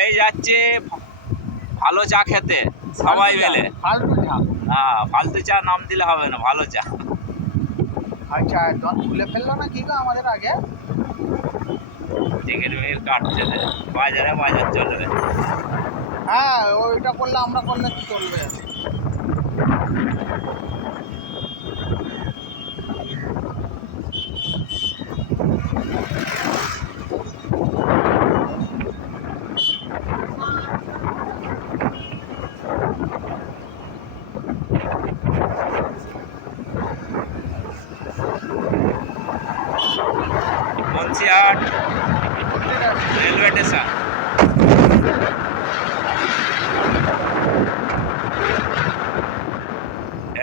এই যাচ্ছে ভালো চা খেতে সবাই মিলে। ফালতু চা। হ্যাঁ, ফালতু চা নাম দিলে হবে না, ভালো চা। আচ্ছা, জন খুলে ফেললো না কি গো আমাদের আগে? টিকিট মিকিট কাটছে রে, বাজারে বাজার চলবে। হ্যাঁ, ওইটা করলে আমরা করলে কি চলবে? Munshirhat railway station.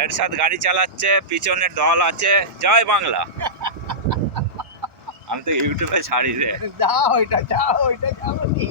এরশাদ গাড়ি চালাচ্ছে, পিছনে দল আছে। জয় বাংলা। আমি তো ইউটিউবে ছাড়ি রে। যাও ওইটা, যাও ওইটা, যাও নি।